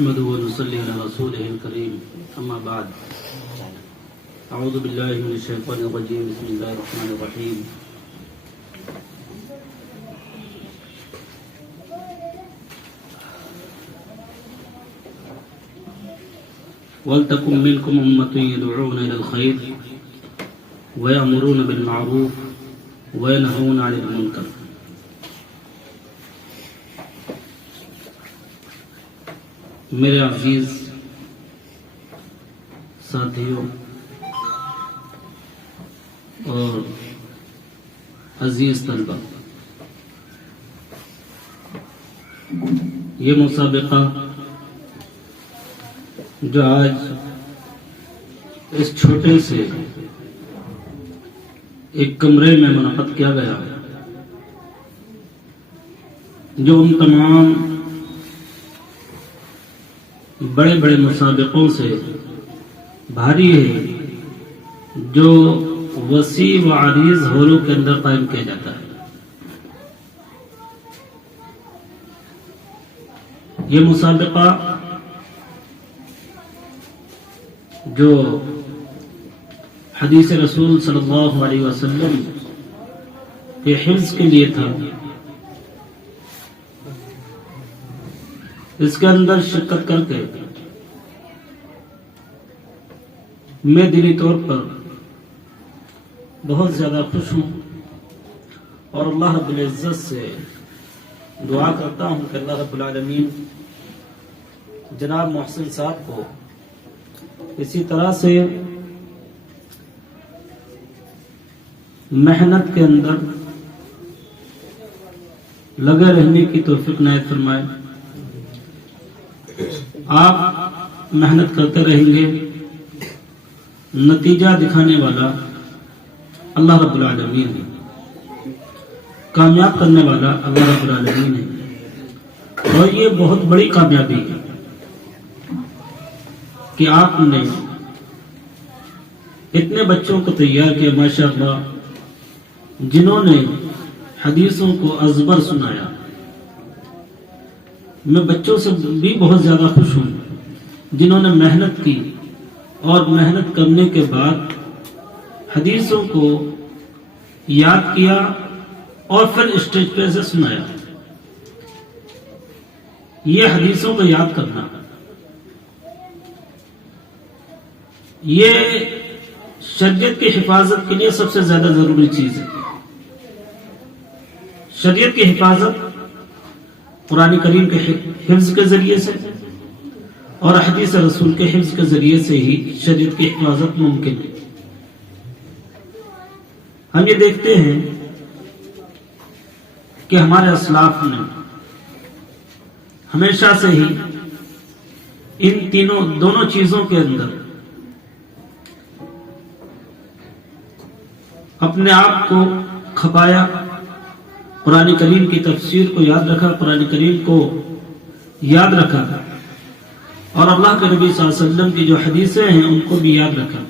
نحمده ونصلي على رسوله الكريم أما بعد أعوذ بالله من الشيطان الرجيم بسم الله الرحمن الرحيم وَلْتَكُنْ مِنْكُمْ أُمَّةٌ يَدْعُونَ إِلَى الْخَيْرِ وَيَأْمُرُونَ بِالْمَعْرُوفِ وَيَنْهَوْنَ عَنِ الْمُنْكَرِ۔ میرے عزیز ساتھیوں اور عزیز طلبہ، یہ مسابقہ جو آج اس چھوٹے سے ایک کمرے میں منعقد کیا گیا، جو ان تمام بڑے بڑے مسابقوں سے بھاری ہے جو وسیع و عریض ہالوں کے اندر قائم کیا جاتا ہے۔ یہ مسابقہ جو حدیث رسول صلی اللہ علیہ وسلم کے حفظ کے لیے تھا، اس کے اندر شرکت کر کے میں دلی طور پر بہت زیادہ خوش ہوں، اور اللہ رب العزت سے دعا کرتا ہوں کہ اللہ رب العالمین جناب محسن صاحب کو اسی طرح سے محنت کے اندر لگے رہنے کی توفیق عنایت فرمائے۔ آپ محنت کرتے رہیں گے، نتیجہ دکھانے والا اللہ رب العالمین ہے، کامیاب کرنے والا اللہ رب العالمین ہے، اور یہ بہت بڑی کامیابی ہے کہ آپ نے اتنے بچوں کو تیار کیا ماشاءاللہ، جنہوں نے حدیثوں کو ازبر سنایا۔ میں بچوں سے بھی بہت زیادہ خوش ہوں جنہوں نے محنت کی اور محنت کرنے کے بعد حدیثوں کو یاد کیا اور پھر اسٹیج پہ سے سنایا۔ یہ حدیثوں کو یاد کرنا، یہ شریعت کی حفاظت کے لیے سب سے زیادہ ضروری چیز ہے۔ شریعت کی حفاظت قرآن کریم کے حفظ کے ذریعے سے اور حدیث رسول کے حفظ کے ذریعے سے ہی شریعت کی حفاظت ممکن ہے۔ ہم یہ دیکھتے ہیں کہ ہمارے اسلاف نے ہمیشہ سے ہی ان دونوں چیزوں کے اندر اپنے آپ کو کھپایا، قرآن کریم کی تفسیر کو یاد رکھا، قرآن کریم کو یاد رکھا، اور اللہ کے نبی صلی اللہ علیہ وسلم کی جو حدیثیں ہیں ان کو بھی یاد رکھا۔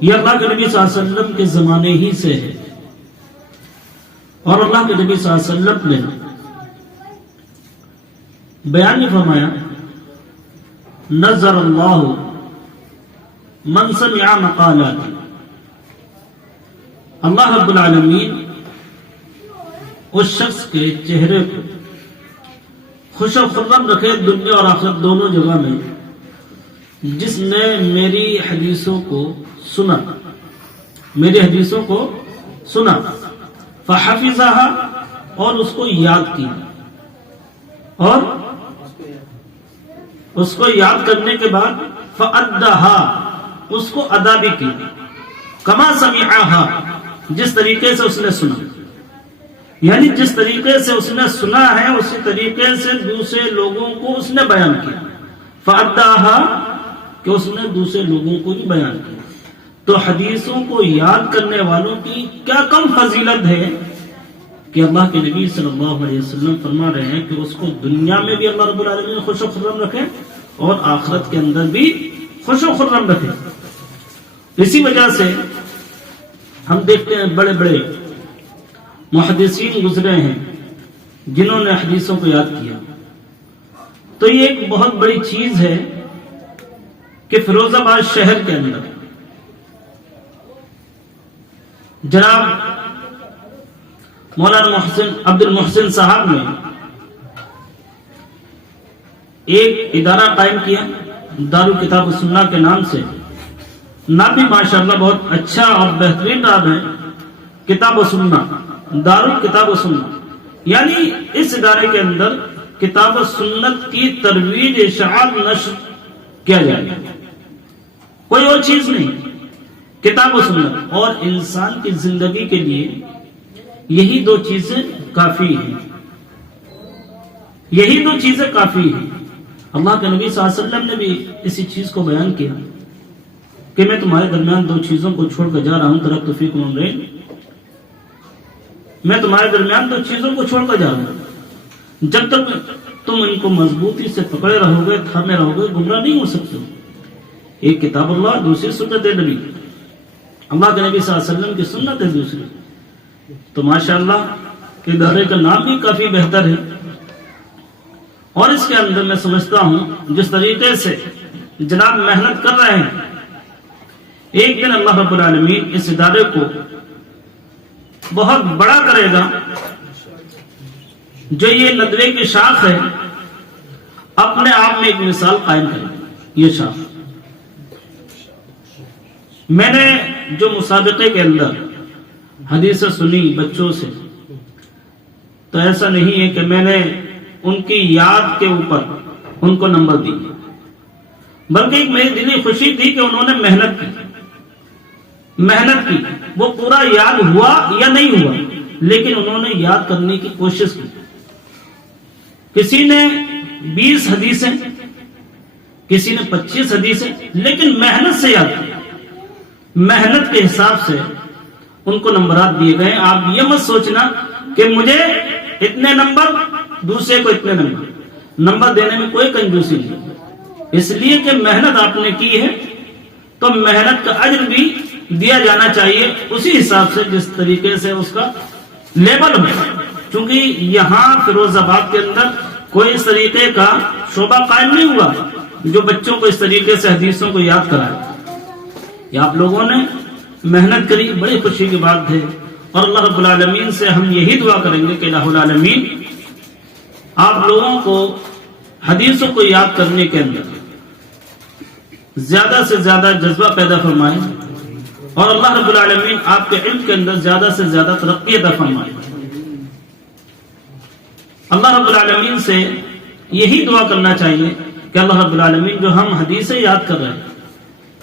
یہ اللہ کے نبی صلی اللہ علیہ وسلم کے زمانے ہی سے ہے، اور اللہ کے نبی صلی اللہ علیہ وسلم نے بیان نہیں فرمایا، نظر اللہ من سمع مقالات، اللہ رب العالمین اس شخص کے چہرے کو خوش و خرم رکھے دنیا اور آخرت دونوں جگہ میں، جس نے میری حدیثوں کو سنا، میری حدیثوں کو سنا، فحفظها، اور اس کو یاد کیا، اور اس کو یاد کرنے کے بعد فأدها، اس کو ادا بھی کی، کما سمعها، جس طریقے سے اس نے سنا، یعنی جس طریقے سے اس نے سنا ہے اسی طریقے سے دوسرے لوگوں کو اس نے بیان کیا، فأداها، کہ اس نے دوسرے لوگوں کو بھی بیان کیا۔ تو حدیثوں کو یاد کرنے والوں کی کیا کم فضیلت ہے کہ اللہ کے نبی صلی اللہ علیہ وسلم فرما رہے ہیں کہ اس کو دنیا میں بھی اللہ رب العالمین خوش و خرم رکھے اور آخرت کے اندر بھی خوش و خرم رکھے۔ اسی وجہ سے ہم دیکھتے ہیں بڑے بڑے محدثین گزرے ہیں جنہوں نے حدیثوں کو یاد کیا، تو یہ ایک بہت بڑی چیز ہے کہ فیروز آباد شہر کے اندر جناب مولانا عبد المحسن صاحب نے ایک ادارہ قائم کیا دارالکتاب السنہ کے نام سے. نام بھی ماشاءاللہ بہت اچھا اور بہترین نام ہے, کتاب و سنہ, دارالکتاب و سنہ. یعنی اس ادارے کے اندر کتاب و سنت کی ترویج, اشاعت, نشر کیا جائے, کوئی اور چیز نہیں, کتاب و سنت. اور انسان کی زندگی کے لیے یہی دو چیزیں کافی ہیں, یہی دو چیزیں کافی ہیں. اللہ کے نبی صلی اللہ علیہ وسلم نے بھی اسی چیز کو بیان کیا کہ میں تمہارے درمیان دو چیزوں کو چھوڑ کر جا رہا ہوں, ترکت فیکم امرین, میں تمہارے درمیان دو چیزوں کو چھوڑ کر جا رہا ہوں, جب تک تم ان کو مضبوطی سے پکڑے رہو گے, تھامے رہو گے, گمراہ نہیں ہو سکتے. ایک کتاب اللہ, دوسری سنت نبی, اللہ کے نبی صلی اللہ علیہ وسلم کی سنت ہے دوسری. تو ماشاءاللہ ادارے کا نام بھی کافی بہتر ہے, اور اس کے اندر میں سمجھتا ہوں جس طریقے سے جناب محنت کر رہے ہیں, ایک دن اللہ رب العالمین اس ادارے کو بہت بڑا کرے گا. جو یہ ندوے کی شاخ ہے اپنے آپ میں ایک مثال قائم کرے گی. یہ شاخ میں نے جو مسابقے کے اندر حدیثیں سنی بچوں سے, تو ایسا نہیں ہے کہ میں نے ان کی یاد کے اوپر ان کو نمبر دی, بلکہ ایک میری دلی خوشی تھی کہ انہوں نے محنت کی. وہ پورا یاد ہوا یا نہیں ہوا, لیکن انہوں نے یاد کرنے کی کوشش کی. کسی نے 20 حدیثیں, کسی نے 25 حدیثیں, لیکن محنت سے یاد کیا. محنت کے حساب سے ان کو نمبرات دیے گئے. آپ یہ مت سوچنا کہ مجھے اتنے نمبر, دوسرے کو اتنے نمبر دینے میں کوئی کنجوسی نہیں, اس لیے کہ محنت آپ نے کی ہے تو محنت کا اجر بھی دیا جانا چاہیے اسی حساب سے جس طریقے سے اس کا لیبل ہو. چونکہ یہاں فیروز آباد کے اندر کوئی اس طریقے کا شعبہ قائم نہیں ہوا جو بچوں کو اس طریقے سے حدیثوں کو یاد کرائے. یہ آپ لوگوں نے محنت کری, بڑی خوشی کی بات ہے. اور اللہ رب العالمین سے ہم یہی دعا کریں گے کہ الہ العالمین آپ لوگوں کو حدیثوں کو یاد کرنے کے اندر زیادہ سے زیادہ جذبہ پیدا فرمائے, اور اللہ رب العالمین آپ کے علم کے اندر زیادہ سے زیادہ ترقی عطا فرمائے. اللہ رب العالمین سے یہی دعا کرنا چاہیے کہ اللہ رب العالمین جو ہم حدیثیں یاد کر رہے ہیں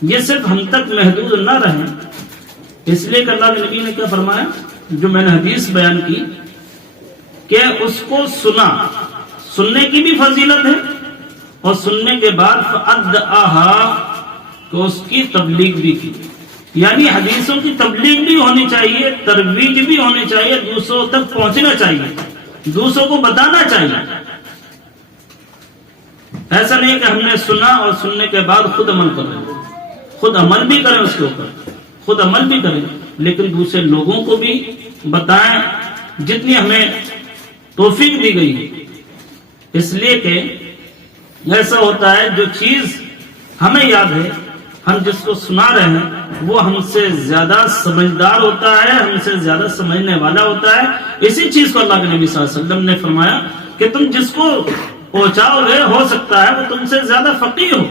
یہ صرف ہم تک محدود نہ رہیں, اس لیے کہ اللہ کے نبی نے کیا فرمایا, جو میں نے حدیث بیان کی کہ اس کو سنا, سننے کی بھی فضیلت ہے, اور سننے کے بعد فَأَدَّعَهَا, کہ اس کی تبلیغ بھی کی. یعنی حدیثوں کی تبلیغ بھی ہونی چاہیے, ترویج بھی ہونی چاہیے, دوسروں تک پہنچنا چاہیے, دوسروں کو بتانا چاہیے. ایسا نہیں کہ ہم نے سنا اور سننے کے بعد خود عمل کر رہے, خود عمل بھی کریں, اس کے اوپر خود عمل بھی کریں, لیکن دوسرے لوگوں کو بھی بتائیں جتنی ہمیں توفیق دی گئی ہے. اس لیے کہ ایسا ہوتا ہے جو چیز ہمیں یاد ہے, ہم جس کو سنا رہے ہیں وہ ہم سے زیادہ سمجھدار ہوتا ہے, ہم سے زیادہ سمجھنے والا ہوتا ہے. اسی چیز کو اللہ کے نبی صلی اللہ علیہ وسلم نے فرمایا کہ تم جس کو پہنچاؤ گے ہو سکتا ہے وہ تم سے زیادہ فقیہ ہو,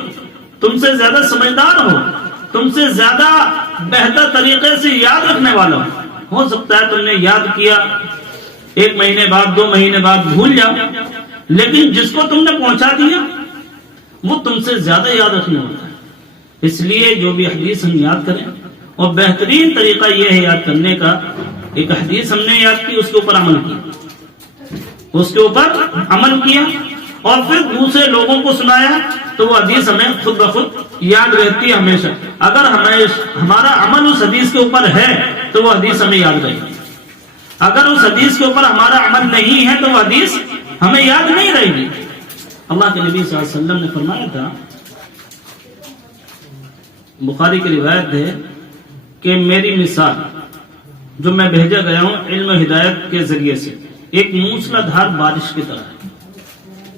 تم سے زیادہ سمجھدار ہو, تم سے زیادہ بہتر طریقے سے یاد رکھنے والا ہو سکتا ہے تم نے یاد کیا 1 مہینے بعد 2 مہینے بعد بھول جاؤ, لیکن جس کو تم نے پہنچا دیا وہ تم سے زیادہ یاد رکھنے والا ہے. اس لیے جو بھی حدیث ہم یاد کریں, اور بہترین طریقہ یہ ہے یاد کرنے کا, ایک حدیث ہم نے یاد کی, اس کے اوپر عمل کیا, اس کے اوپر عمل کیا, اور پھر دوسرے لوگوں کو سنایا, تو وہ حدیث ہمیں خود بخود یاد رہتی ہے ہمیشہ. اگر ہمارا عمل اس حدیث کے اوپر ہے تو وہ حدیث ہمیں یاد رہے گی, اگر اس حدیث کے اوپر ہمارا عمل نہیں ہے تو وہ حدیث ہمیں یاد نہیں رہے گی. اللہ کے نبی صلی اللہ علیہ وسلم نے فرمایا تھا, بخاری کی روایت ہے کہ میری مثال جو میں بھیجا گیا ہوں علم و ہدایت کے ذریعے سے ایک موسلا دھار بارش کی طرح ہے.